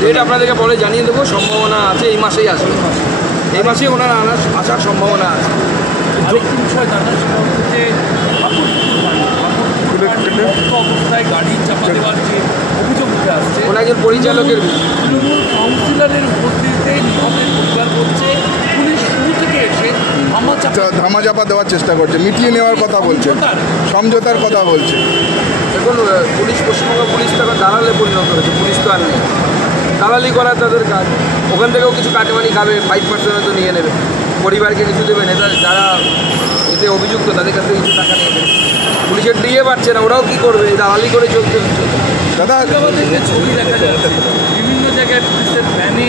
Date আপনাদেরকে পরে জানিয়ে দেবো, সম্ভাবনা আছে এই মাসেই আসবে, এই মাসেই ওনারা আসার সম্ভাবনা আছে। আরেকটি বিষয় জানা, সেটা হচ্ছে যে অবস্থায় গাড়ি চাপা দেওয়ার যে অভিযোগ উঠে আসছে, ওনার একজন পরিচালকের তৃণমূল কাউন্সিলরের উপস্থিতিতে নিহতের পরিবার বলছে পুলিশ শুরু থেকে এসে ধামাচাপা দেওয়ার চেষ্টা করছে, মিটিয়ে নেওয়ার কথা বলছে, সমঝোতার কথা বলছে। দেখুন, পুলিশ, পশ্চিমবঙ্গ পুলিশ তো এখন দালালে পরিণত হয়েছে, পুলিশ তো আর নেই, দালালি করা তাদের কাজ। ওখান থেকেও কিছু কাটমানি খাবে, 5% হয়তো নিয়ে নেবে, পরিবারকে কিছু দেবে, নেতা যারা এতে অভিযুক্ত তাদের কাছ থেকে কিছু টাকা নিয়ে নেবে। পুলিশের দিয়ে পাচ্ছে না, ওরাও কী করবে, দালালি করে চলতে হচ্ছে। দাদা, ছবি দেখা যাচ্ছে বিভিন্ন জায়গায় পুলিশের ভ্যানে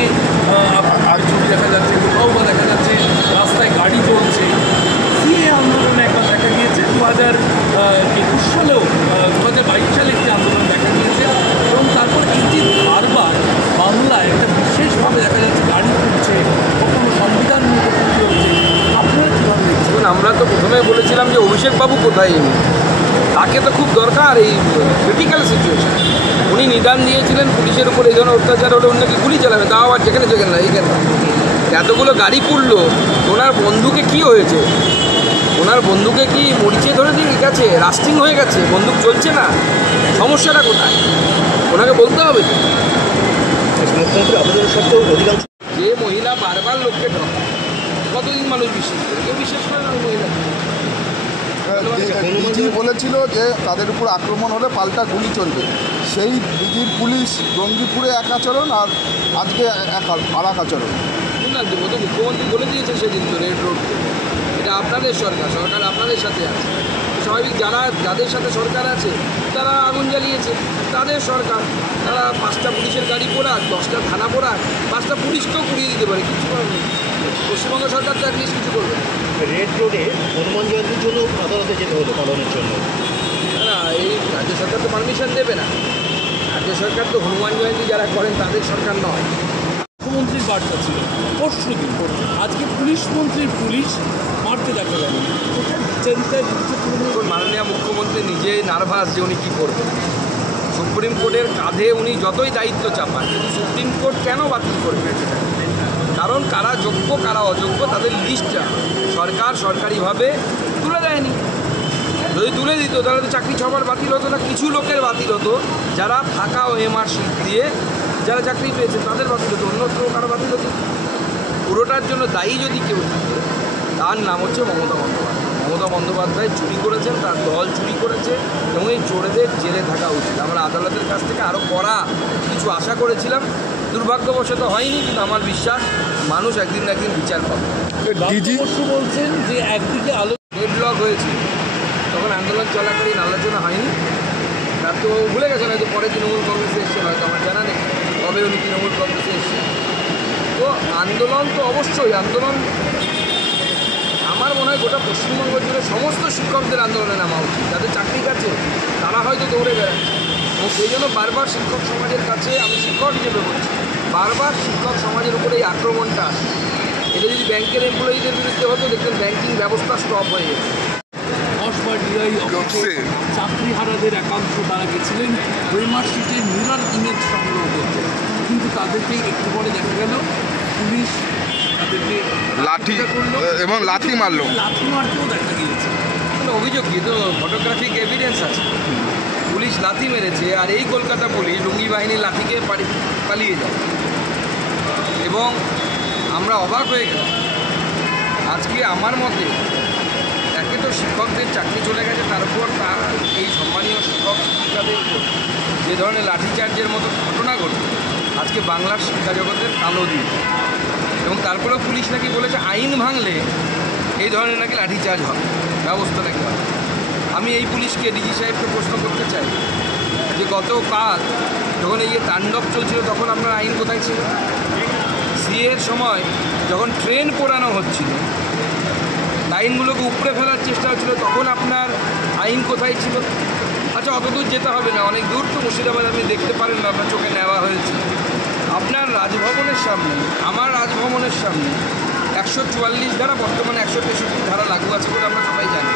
ছবি দেখা যাচ্ছে, কোথাও বা দেখা যাচ্ছে রাস্তায় গাড়ি চলছে। সিএ আন্দোলনে একবার দেখা গিয়েছে 2021 সালেও, 2022 সালে একটি আন্দোলন দেখা গিয়েছে, এবং তারপর এই যে বারবার বাংলায় একটা বিশেষভাবে দেখা যাচ্ছে গাড়ি তুলছে, কখনো সংবিধান নিয়ে কটূক্তি হচ্ছে। আপনারা কীভাবে দেখছেন? আমরা তো প্রথমে বলেছিলাম যে অভিষেকবাবু কোথায়, তাকে তো খুব দরকার এই ক্রিটিক্যাল সিচুয়েশন। উনি নিদান দিয়েছিলেন পুলিশের উপর এই ধরনের অত্যাচার হলে অন্যকে গুলি চালাবে, তাও আবার যেখানে যেখানে না এইখানে। এতগুলো গাড়ি পুড়লো, ওনার বন্ধুকে কি হয়েছে? ওনার বন্ধুকে কি মরিচে ধরে দিয়ে গেছে, রাস্টিং হয়ে গেছে, বন্দুক চলছে না? সমস্যাটা কোথায় ওনাকে বলতে হবে। যে মহিলা বারবার লোককে ঠকে, কতদিন মানুষ বিশ্বাস করে? কেউ বিশ্বাস করে না ওই মহিলা। ডিজি বলেছিল যে তাদের উপর আক্রমণ হলে পাল্টা গুলি চলবে, সেই ডিজির পুলিশ জঙ্গিপুরে এক আচরণ আর আজকে আর এক আচরণ। না, তো মুখ্যমন্ত্রী বলে দিয়েছে সেদিন তো রেড রোড, এটা আপনাদের সরকার, সরকার আপনাদের সাথে আছে। স্বাভাবিক, যাদের সাথে সরকার আছে তারা আগুন জ্বালিয়েছে, তাদের সরকার, তারা 5টা পুলিশের গাড়ি পোড়াক, 10টা থানা পোড়াক, 5টা পুলিশকেও পুড়িয়ে দিতে পারে, কিছু করার নেই। পশ্চিমবঙ্গ সরকার তো অ্যাটলিস্ট কিছু করবে। রেড রোডে হনুমান জয়ন্তীর জন্য আদালতে যেতে হলো পালনের জন্য। না, এই রাজ্য সরকার তো পারমিশন দেবে না। রাজ্য সরকার তো হনুমান জয়ন্তী যারা করেন তাদের সরকার নয়। মুখ্যমন্ত্রীর বার্তা ছিল পরশু দিন, আজকে পুলিশ মন্ত্রীর পুলিশ মারতে দেখা গেল। মাননীয় মুখ্যমন্ত্রী নিজেই নার্ভাস যে উনি কী করবেন। সুপ্রিম কোর্টের কাঁধে উনি যতই দায়িত্ব চাপান, কিন্তু সুপ্রিম কোর্ট কেন বাতিল করবে? কারণ কারা যোগ্য কারা অযোগ্য তাদের লিস্টটা সরকার সরকারিভাবে তুলে দেয়নি। যদি তুলে দিত তাহলে তো চাকরি সবার বাতিল হতো না, কিছু লোকের বাতিল হতো, যারা ফাঁকা ওএমআর শিট দিয়ে যারা চাকরি পেয়েছে তাদের বাতিল হতো, অন্যত্র কারো বাতিল হতো। পুরোটার জন্য দায়ী যদি কেউ থাকে তার নাম হচ্ছে মমতা বন্দ্যোপাধ্যায়। মমতা বন্দ্যোপাধ্যায় চুরি করেছেন, তার দল চুরি করেছে, এবং এই চোরেদের জেলে থাকা উচিত। আমরা আদালতের কাছ থেকে আরও কড়া কিছু আশা করেছিলাম, দুর্ভাগ্যবশত হয়নি, কিন্তু আমার বিশ্বাস মানুষ একদিন না একদিন বিচার পাবে। বলছেন যে একদিকে ডেডলক হয়েছে, তখন আন্দোলন চলাকালীন আলোচনা হয়নি, তার তো ভুলে গেছেন হয়তো, পরে তৃণমূল কংগ্রেসে এসছেন, হয়তো আমার জানা নেই কবে উনি তৃণমূল কংগ্রেসে এসছেন। তো আন্দোলন তো অবশ্যই আন্দোলন, আমার মনে হয় গোটা পশ্চিমবঙ্গ জুড়ে সমস্ত শিক্ষকদের আন্দোলনে নামা উচিত। যাদের চাকরি কাছে তারা হয়তো দৌড়ে বেড়ায়, এবং সেই জন্য বারবার শিক্ষক সমাজের কাছে, আমি শিক্ষক হিসেবে বলছি, বারবার শিক্ষক সমাজের উপরে এই আক্রমণটা আসে। এটা যদি ব্যাংকের এমপ্লয়িদের বিরুদ্ধে হতো, দেখতেন ব্যাংকিং ব্যবস্থা স্টপ হয়ে যেত। চাকরিহারাদের একাংশ তারা গেছিলেন ওয়েমার শিটের মিরর ইমেজ সংগ্রহ করতে, কিন্তু তাদেরকে একটু পরে দেখা গেল পুলিশ তাদেরকে লাঠি এবং লাথি মারতেও দেখা গিয়েছে। অভিযোগ কি, তো ফটোগ্রাফিক এভিডেন্স আছে, পুলিশ লাথি মেরেছে, আর এই কলকাতা পুলিশ লুঙ্গি বাহিনীর লাঠিকে পালিয়ে যায়। এবং আমরা অবাক হয়ে গেলাম আজকে। আমার মতে একে তো শিক্ষকদের চাকরি চলে গেছে, তার উপর তার এই সম্মানীয় শিক্ষক শিক্ষিকাদের উপর যে ধরনের লাঠিচার্জের মতো ঘটনা ঘটছে, আজকে বাংলার শিক্ষা জগতের কালো দিন। এবং তারপরেও পুলিশ নাকি বলেছে আইন ভাঙলে এই ধরনের নাকি লাঠিচার্জ হবে, ব্যবস্থা নাকি হবে। আমি এই পুলিশকে, ডিজি সাহেবকে প্রশ্ন করতে চাই যে গতকাল যখন এই যে তাণ্ডব চলছিল তখন আপনার আইন কোথায় ছিল? সিএর সময় যখন ট্রেন পোড়ানো হচ্ছিল, লাইনগুলোকে উপড়ে ফেলার চেষ্টা হচ্ছিল, তখন আপনার আইন কোথায় ছিল? আচ্ছা, অত দূর যেতে হবে না, অনেক দূর তো মুর্শিদাবাদ, আপনি দেখতে পারেন না, আপনার চোখে নেওয়া হয়েছে। আপনার রাজভবনের সামনে, আমার রাজভবনের সামনে 144 ধারা, বর্তমানে 163 ধারা লাগু আছে বলে আমরা সবাই জানি।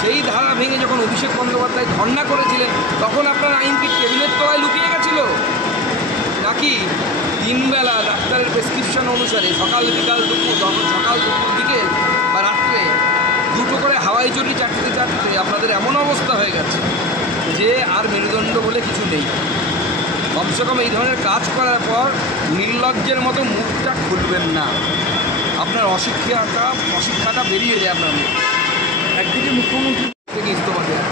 সেই ধারা ভেঙে যখন অভিষেক বন্দ্যোপাধ্যায় ধর্ণা করেছিলেন, তখন আপনার আইন কি টেবিলের তলায় লুকিয়ে গেছিল নাকি অনুসারে সকাল বিকাল দুপুর সকাল দুপুর বিকেল বা রাত্রে দুটো করে হাওয়াই চটি চারটে চারটে আপনাদের এমন অবস্থা হয়ে গেছে যে আর মেরুদণ্ড বলে কিছু নেই। কমসে কম এই ধরনের কাজ করার পর নির্লজ্জের মতো মুখটা খুলবেন না, আপনার অশিক্ষাটা বেরিয়ে যায় আপনার মুখ একদিকে মুখ্যমন্ত্রী থেকে ইস্তফা দেয়।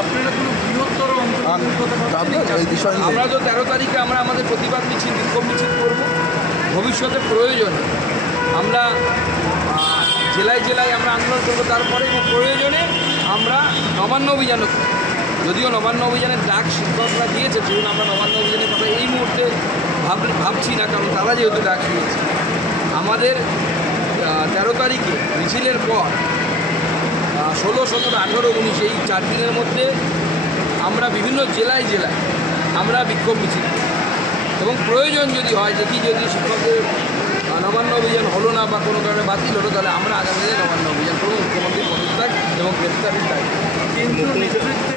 আপনারা কোনো বৃহত্তর অন্তর্ভুক্তির কথা ভাবছেন? এই বিষয় নিয়ে আমরা তো 13 তারিখে আমরা আমাদের প্রতিবাদ মিছিল বিক্ষোভ মিছিল করব। ভবিষ্যতে প্রয়োজনে আমরা জেলায় জেলায় আমরা আন্দোলন করবো, তারপরে এবং প্রয়োজনে আমরা নবান্ন অভিযানও করব। যদিও নবান্ন অভিযানের ডাক শিক্ষকরা দিয়েছে, সেজন্য আমরা নবান্ন অভিযানের কথা এই মুহূর্তে ভাবছি না, কারণ তারা যেহেতু ডাক দিয়েছে। আমাদের 13 তারিখে মিছিলের পর 16, 17, 18, 19 এই 4 দিনের মধ্যে আমরা বিভিন্ন জেলায় জেলায় আমরা বিক্ষোভ মিছিল করি। এবং প্রয়োজন যদি হয়, যদি শিক্ষকদের নবান্ন অভিযান হলো না বা কোনো কারণে বাতিল হলো, তাহলে আমরা আগামী দিনে নবান্ন অভিযান করবো মুখ্যমন্ত্রীর পদত্যাগ এবং গ্রেপ্তারের দাবি। কেন্দ্রীয় নেতৃত্বে